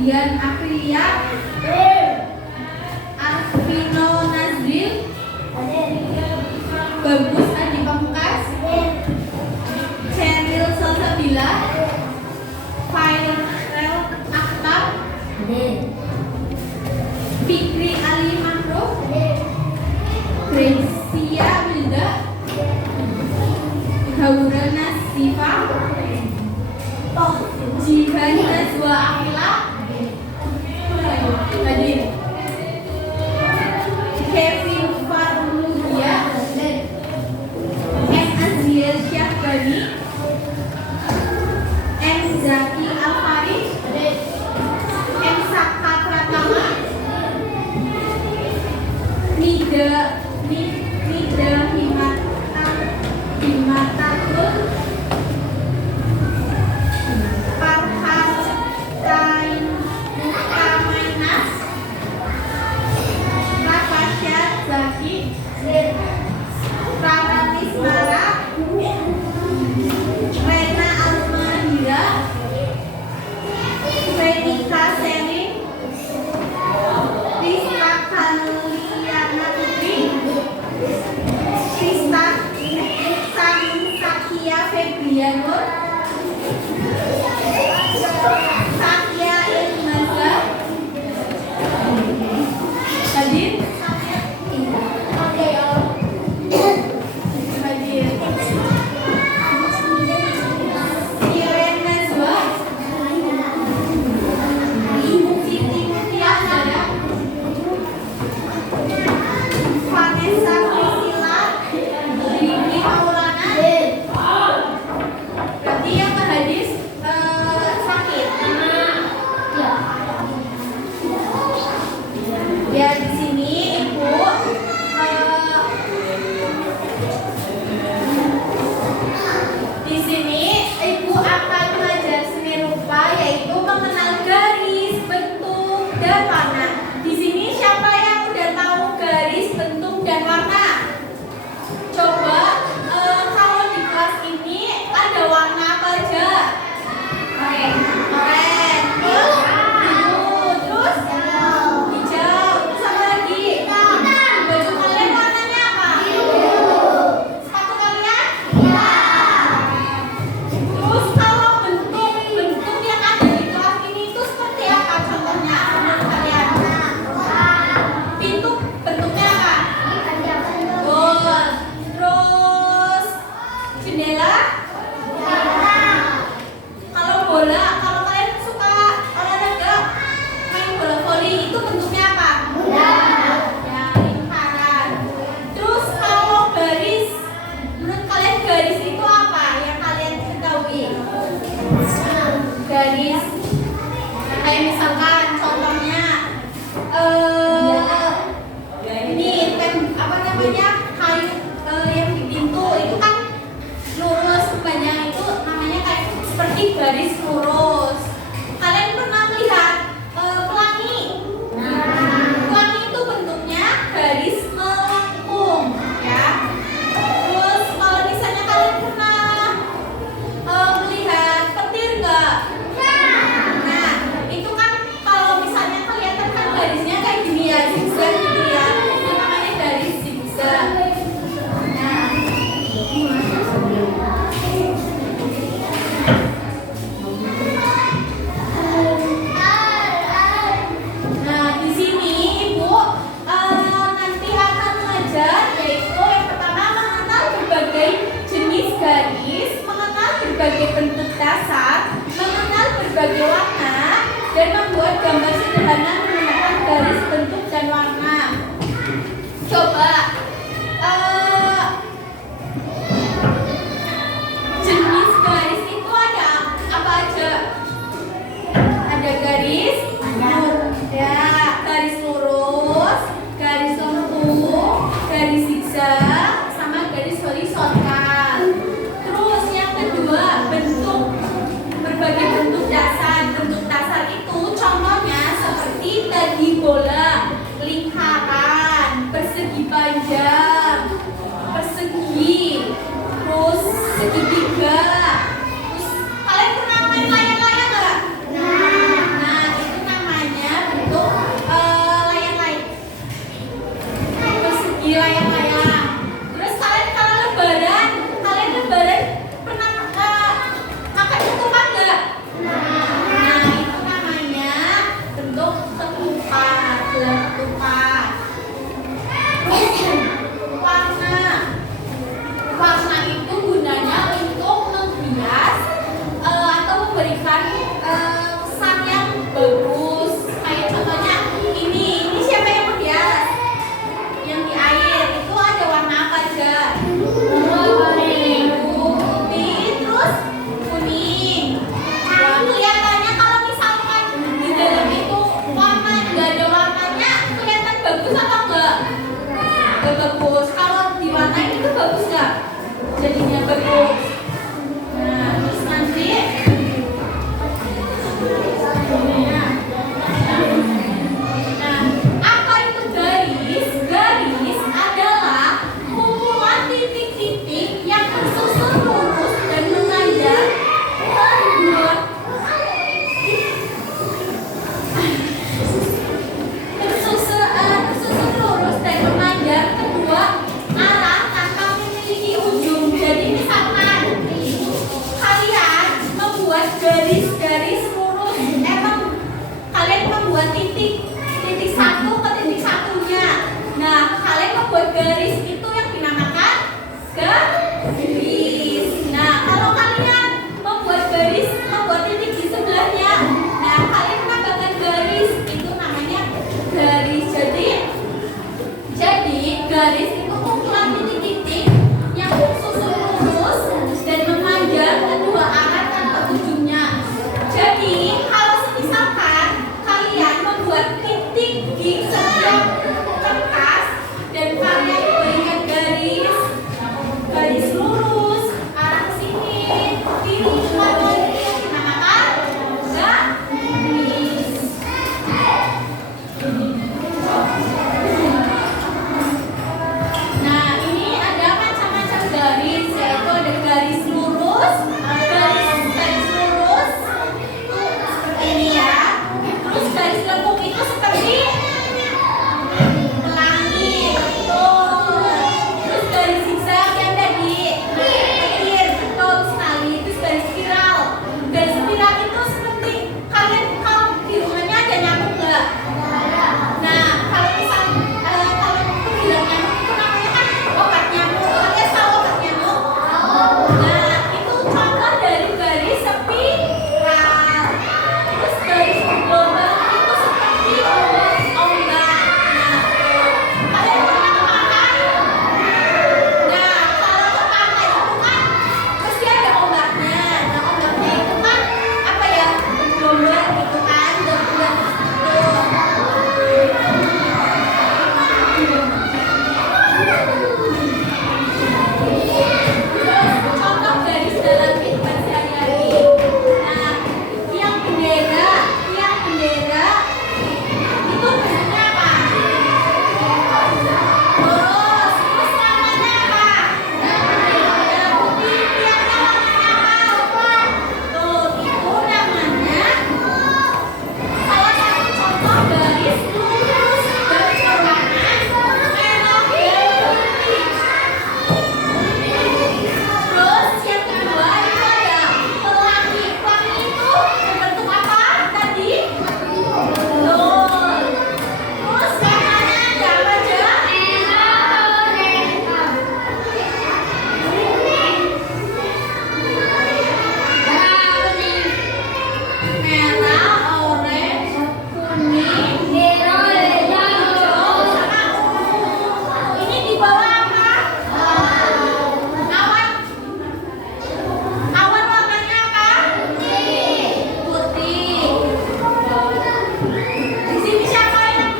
Dian Aprilia, Arvino Nazril, Bagus Adi Pamungkas, Cheryl Salsabila, Fairel Akhtar, Fikri Ali Mahruf, Gracia Wilda, Haura Nasifa, Jihan Nazwa Akila, hadir. Kevin Farlugia, M. Azriel Syahbani, M. Zaki Alfari, M. Saka Pratama, Nida Himatatul, Farhan Kamainas, Rapasya Zaki, Praratis Mara, Rena Almahira, Renika Seling, Rizka Kaliana Putri, Krista Sakia Febrianur, Satya Ilmaza, hadir. Vanessa Priscilla, Riri Maulana. Berarti yang hadis sakit. Ya di sini Ibu akan belajar seni rupa, yaitu mengenal garis, bentuk, dan warna. Di sini siapa yang udah tahu garis, bentuk, dan warna? Coba kalau di kelas ini ada warna apa aja? Oranye, terus biru, terus hijau, terus apa lagi? Baju kalian warnanya apa? Sepatu kalian? Terus kalau bentuk yang ada di kelas ini itu seperti apa contohnya menurut kalian? Pintu bentuknya apa? Bola. Terus jendela? Kalau bola, kalau kalian suka olahraga main bola voli itu bentuknya apa? Ya, lingkaran. Terus kalau garis, menurut kalian garis itu apa yang kalian ketahui? Garis kayak misalkan contohnya ini apa namanya kayu yang di pintu itu kan lurus banyak, itu namanya kayak seperti garis lurus. Kalian pernah melihat pelangi? Pelangi itu bentuknya garis melengkung, ya. Terus kalau misalnya kalian pernah melihat petir enggak? Nah, itu kan kalau misalnya kelihatan kan garisnya kayak gini ya, zigzag gitu ya. Itu namanya garis zigzag. Nah, di sini Ibu nanti akan mengajar, yaitu yang pertama mengenal berbagai jenis garis, mengenal berbagai bentuk dasar, mengenal berbagai warna, dan membuat gambar sederhana menggunakan garis, bentuk, dan warna. Coba jenis garis itu ada apa aja? Ada garis, ya, garis lurus, garis lengkung, garis zigzag, sama garis horizontal. Terus yang kedua, bentuk, berbagai bentuk dasar. Bentuk dasar itu contohnya seperti tadi bola, lingkaran, persegi panjang. berbentuk. Nah, terus nanti nah, apa itu garis? Garis adalah kumpulan titik-titik yang tersusun lurus dan menanjak tersusun lurus dan memanjang kedua arah tanpa memiliki ujung. Jadi misalkan kalian membuat garis-garis lurus, kalian membuat titik satu ke titik satunya. Nah, kalian membuat garis itu yang dinamakan garis. Nah, kalau kalian membuat titik di sebelahnya, nah kalian menambahkan garis, itu namanya garis. Jadi garis itu kumpulan titik-titik yang tersusun lurus dan memanjang kedua arah tanpa ujungnya. Jadi kalau misalkan kalian membuat titik di setiap kertas dan kalian berikan garis lurus arah ke sini, kiri, kanan, dinamakan garis. Nah, ini ada macam-macam garis, yaitu ada garis lurus, garis lurus seperti ini ya. Terus garis lengkung itu seperti pelangi, betul. Terus garis zigzag yang tadi, petir, betul sekali. Terus garis spiral. Garis spiral itu seperti kalian kalau di rumahnya ada nyamuk nggak? Nah, kalau bilang nyamuk itu namanya kan obat nyamuk. Kalian tahu obat nyamuk? Nah, itu contoh dari garis spiral. Terus garis gelombang itu seperti ombak. Nah, kalian pernah ke pantai? Nah, kalau ke pantai itu kan pasti ada ombaknya. Nah, ombaknya itu kan apa ya? Bergelombang gitu kan, bergelombang contoh garis dalam kehidupan sehari-hari. Nah, tiang bendera itu bentuknya apa? Lurus. Terus namanya apa? Bendera putih. Tiangnya warnanya apa? Tuh, itu namanya salah satu contoh garis lurus. Garis berwarna merah dan putih. Terus yang kedua itu ada pelangi. Pelangi itu berbentuk apa tadi? Betul. Terus warnanya ada apa aja? Merah, orange, kuning, hijau, sama ungu. Ini di bawah apa? Awan. Awan warnanya apa? Putih. Di sini siapa yang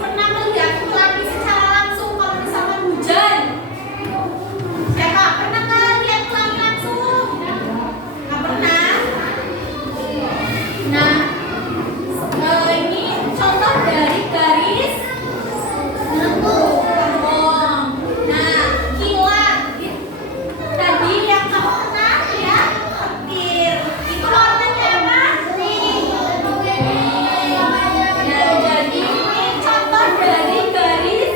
pernah melihat pelangi secara langsung kalau misalkan hujan? Siapa? Pernah nggak lihat pelangi langsung? Nggak pernah? Nah, ini contoh dari garis lengkung. Nah, kilat. Tadi yang kamu pernah lihat petir. Itu warnanya apa? Ya, jadi ini contoh dari garis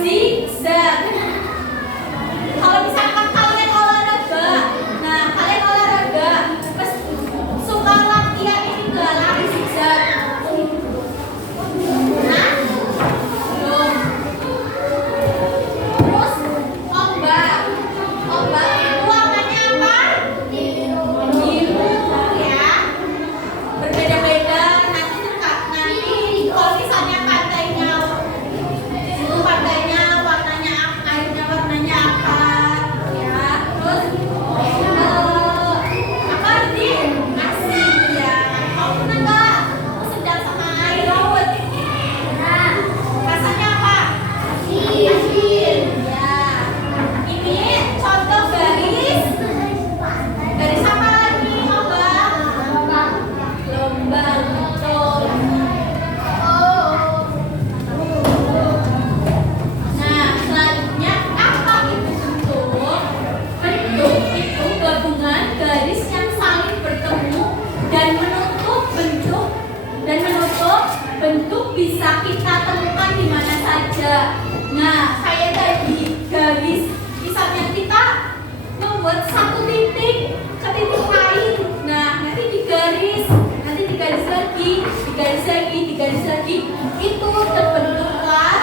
zigzag. Kalau misalkan kalian olahraga, terus suka latihan ini nggak? bisa kita temukan di mana saja. Nah, kayak tadi garis, misalnya kita membuat satu titik ke titik lain. Nah, nanti digaris lagi, digaris lagi. Itu terbentuklah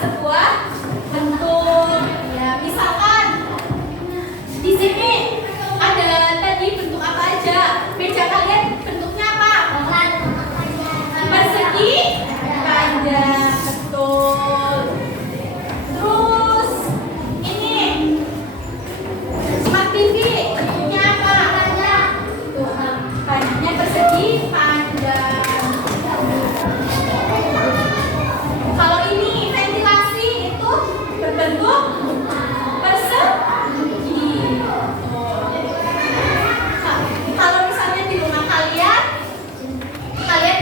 sebuah bentuk. Ya, misalkan di sini ada tadi bentuk apa aja? Meja kalian bentuknya apa? Persegi, panjang, betul. Terus ini smart TV bentuknya apa? Tuh, panjangnya persegi, panjang. Kalau ini ventilasi itu berbentuk persegi. Kalau misalnya di rumah kalian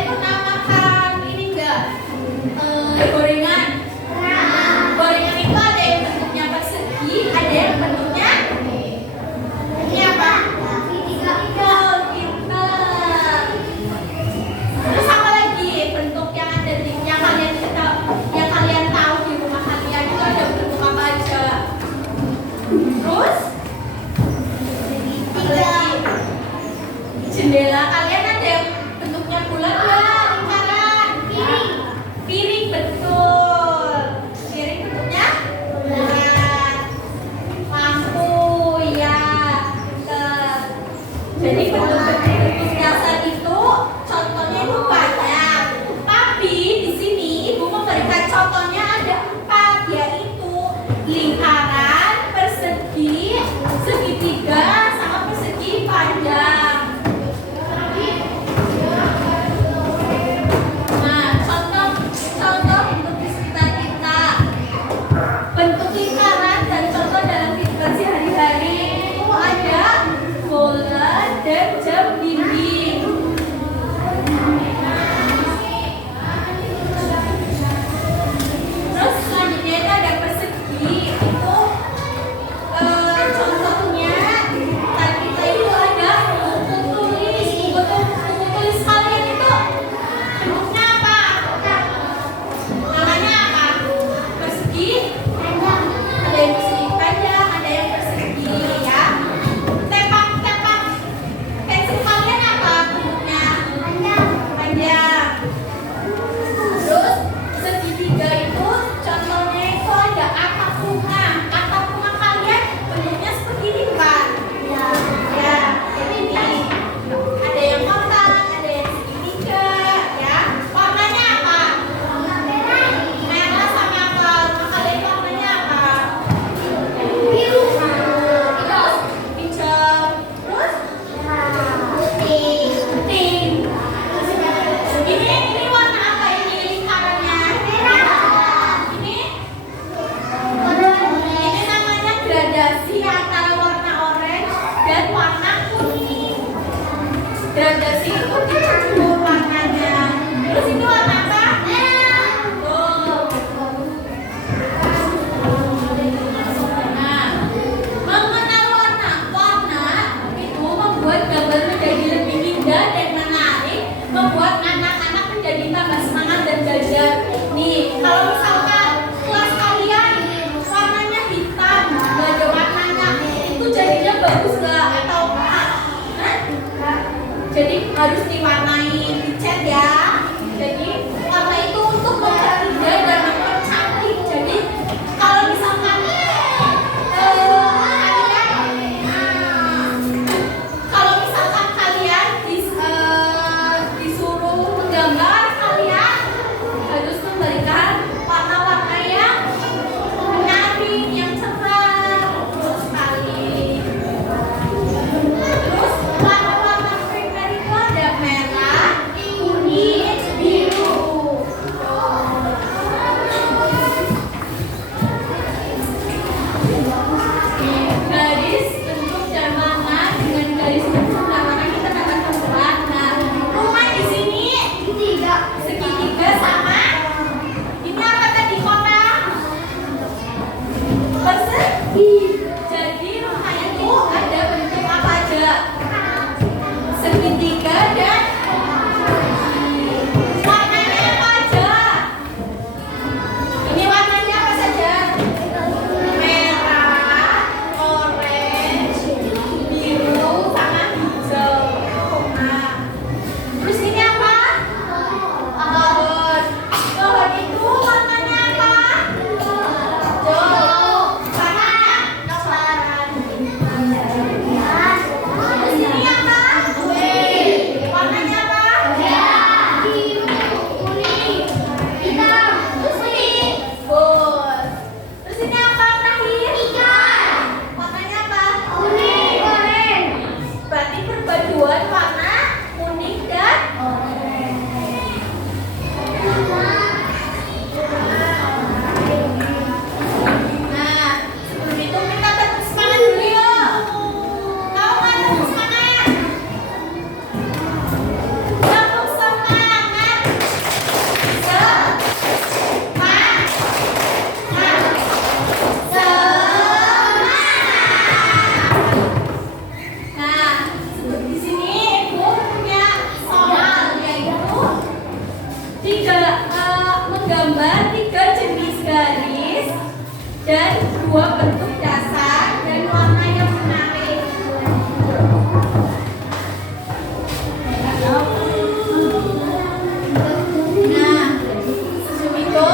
pernah makan ini enggak? Gorengan. Gorengan itu ada yang bentuknya persegi, ada yang bentuknya ini apa? Pintar. Terus apa lagi bentuk yang ada yang kalian tahu di rumah kalian itu ada bentuk apa aja? Terus jendela kalian ada yang bentuknya bulat nggak? Lingkaran. Piring, betul. Piring bentuknya bulat. Lampu, ya. Jadi bentuk-bentuk dasar itu contohnya itu banyak. Tapi di sini ibu memberikan contohnya ada 4, yaitu lingkaran, persegi, segitiga, sama persegi panjang. Nah, contoh bentuk di sekitar kita. Bentuk lingkaran dan contoh dalam kehidupan sehari-hari itu ada bola dan jam dinding. Terus selanjutnya itu ada persegi. Itu contohnya tadi kita itu ada buku tulis kalian itu bentuknya apa? Namanya apa? Persegi. Ada yang persegi panjang, ada yang persegi, ya. Tepak pensil kalian apa bentuknya? Panjang. Terus segitiga itu contohnya itu ada atap rumah. Atap rumah kalian bentuknya seperti ini kan? Ya, ini nih. Ada yang kotak, ada yang segitiga, ya. Warnanya apa? Merah sama apa? Rumah kalian warnanya apa? Biru. Terus hijau. Terus putih. Ini warna apa ini lingkarannya? Ini namanya gradasi antara warna orange dan warna kuning. Gradasi itu dicampur warnanya. Terus ini warna apa? Nah, mengenal warna itu membuat gambar menjadi lebih indah dan menarik, membuat anak-anak menjadi tambah semangat dan belajar. Nih, kalau misalkan kelas kalian warnanya hitam, nggak ada warnanya, itu jadinya bagus nggak? Atau jadi harus diwarnai, dicat ya. Jadi warna itu untuk memperindah dan mempercantik. Jadi kalau misalkan kalian disuruh menggambar, kalian harus memberikan warna-warna yang menarik, yang cerah, terus sekali. Terus warna-warna primer itu ada merah, kuning, dan dua bentuk dasar dan warna yang menarik. Nah, Sumiko,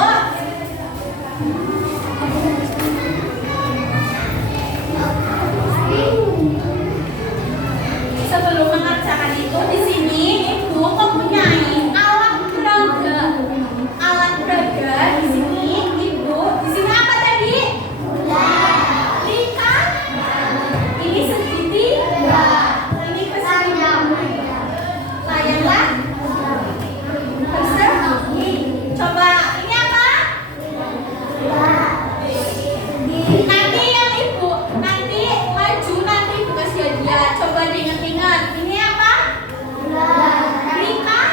sebelum mengerjakan itu di sini Ibu mempunyai alat peraga. Alat peraga di sini Ibu, di sini apa tadi? Lingkar. Ini segitiga. Ini persegi. Layarlah. Persegi. Coba ini apa? Nanti yang Ibu, nanti maju nanti Ibu kasih hadiah. Coba diingat-ingat. Ini apa? Lingkar.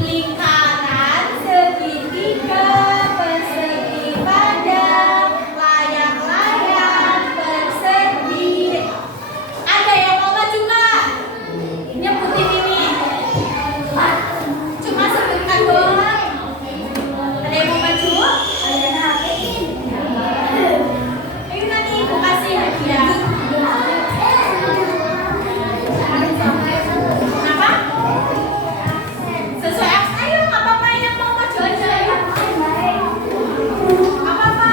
Lingkaran, segitiga, persegi padat, layar-layar, persegi. Ada yang mau maju nggak? Nyebutin ini. Cuma sebutkan doang. Ada yang mau maju? Ayo nanti Ibu kasih hadiah. Kenapa? Sesuai absen. Ayo nggak apa-apa yang mau maju aja ya. Nggak apa-apa.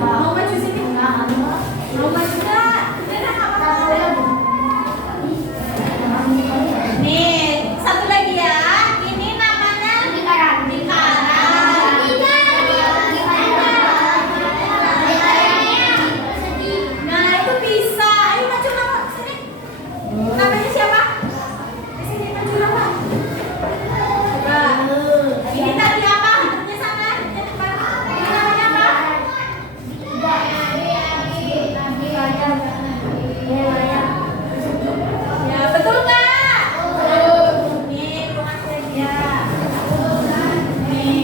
Mau maju sini? Mau maju nggak? Ya nggak apa-apa. Nih, satu lagi ya. Ini namanya lingkaran. Nah, itu bisa. Ayo maju nama sini. Namanya siapa? Di sini maju nama. Coba. Ini tadi apa? Bentuknya sana. Di depan. Ini namanya apa? Ya, betul nggak? Nih, rumah saja. Nih,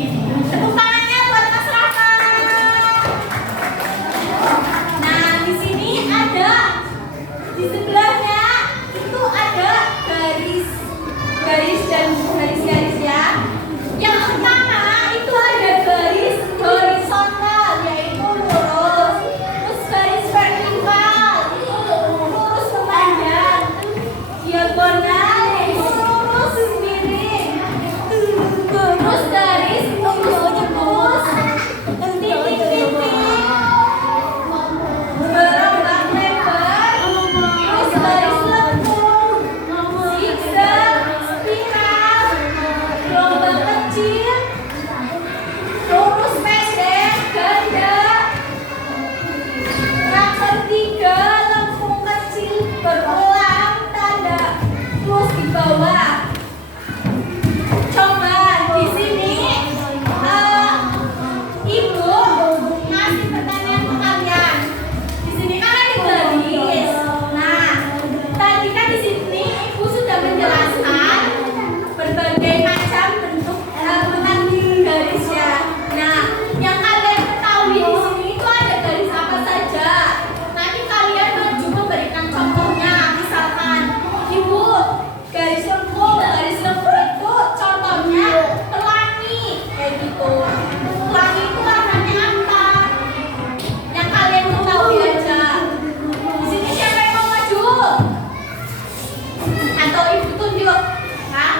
tepuk tangannya buat Mas Rafa. Nah, di sini ada, di sebelahnya itu ada garis dan garis-garis ya. Yang pertama itu ada garis horizontal, yaitu lurus. Terus garis vertikal itu lurus memanjang. Diagonal itu lurus miring. Terus garis lurus titik-titik berombak lebar. Terus garis lengkung, zigzag, spiral, gelombang kecil, lurus pendek, ganda, rak tiga, lengkung kecil, berulang, tanda plus di bawah. Coba di sini Ibu ngasih pertanyaan ke kalian. Di sini kan ada garis. Nah, tadi kan di sini Ibu sudah menjelaskan berbagai macam bentuk garisnya. Nah, yang kalian ketahui di sini itu ada garis apa saja. Nanti kalian maju memberikan contohnya. Misalkan Ibu garis lengkung itu contohnya pelangi kayak gitu. Pelangi itu warnanya apa? Yang kalian ketahui aja. Di sini siapa yang mau maju? Atau Ibu tunjuk? Hah?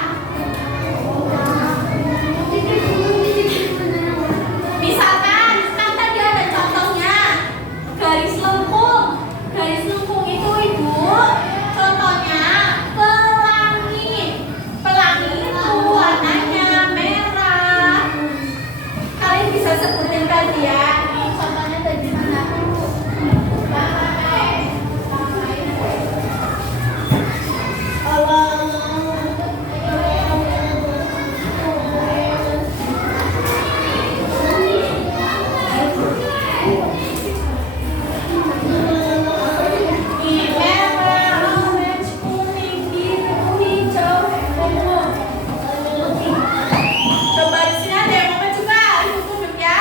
Misalkan kan tadi ada contohnya garis lengkung. Garis lengkung itu Ibu contohnya pelangi. Pelangi itu warnanya merah. Kalian bisa sebutin tadi ya. Contohnya tadi mana? Ini merah, orange, kuning, biru, hijau, ungu. Coba di sini ada yang mau maju nggak? Ibu tunjuk ya.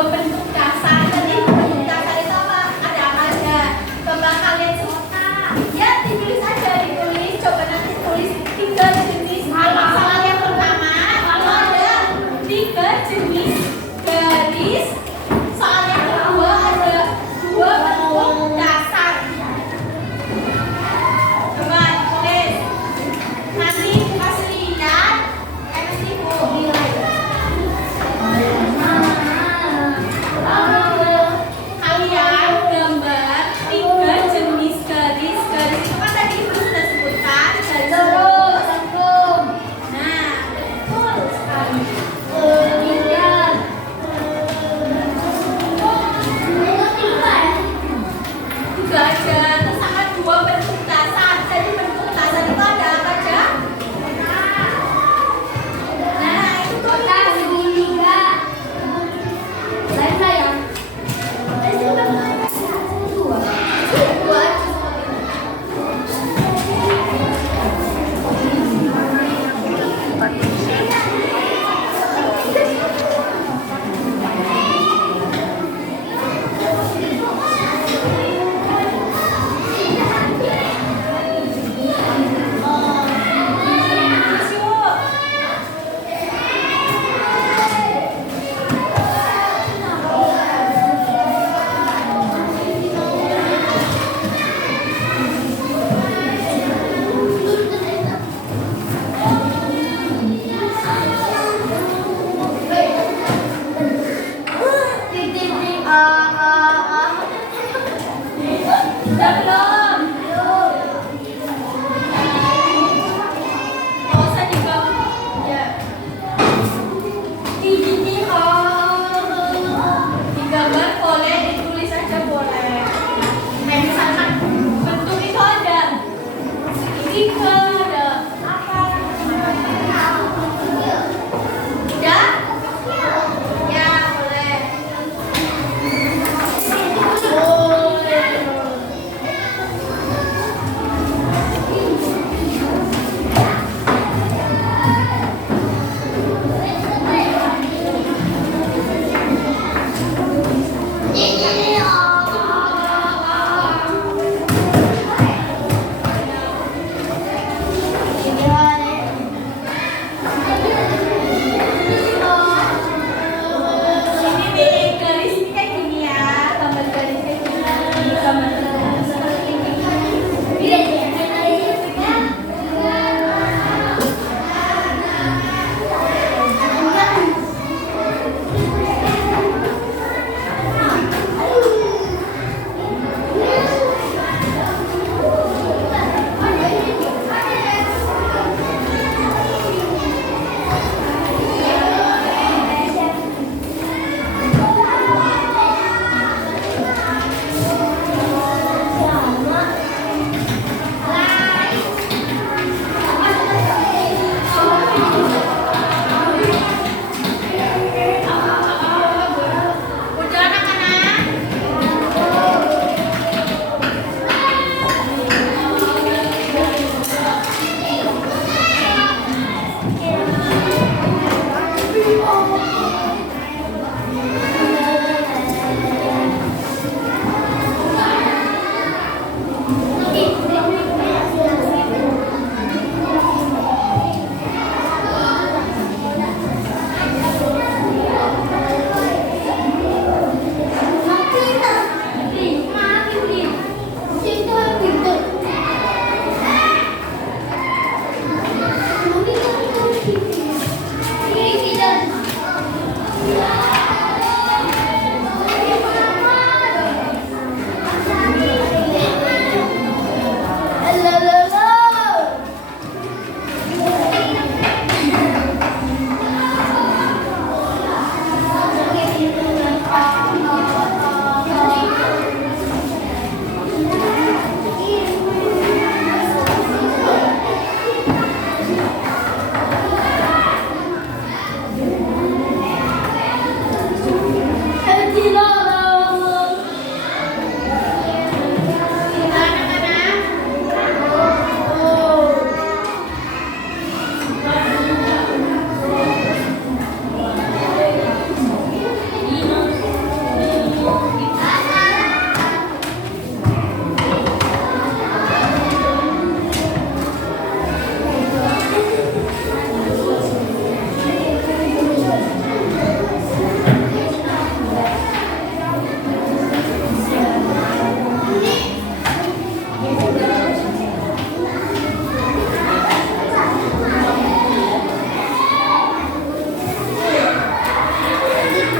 dua bentuk dasar. Tadi bentuk dasar itu apa? Ada apa aja? Coba kalian sebutkan. Ya, ditulis aja, ditulis. Coba nanti tulis 3 jenis. Soal yang pertama itu ada 3 jenis garis. Soal yang kedua ada 2 bentuk dasar. Coba tulis. Nanti kasih lihat. Nanti Bu kalian gambar 3 jenis garis. Garis itu kan tadi Ibu sudah sebutkan garis lurus. Nah, betul sekali.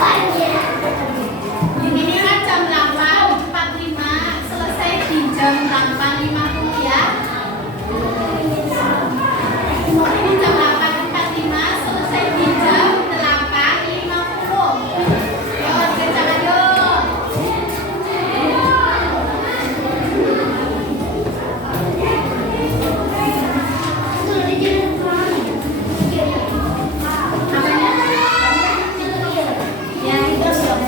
Ini kan jam 8.45, selesai di jam 8.50 ya. Ini jam 8.45, selesai di jam 8.50. Yuk, kerjakan yuk. Ya, itu dong.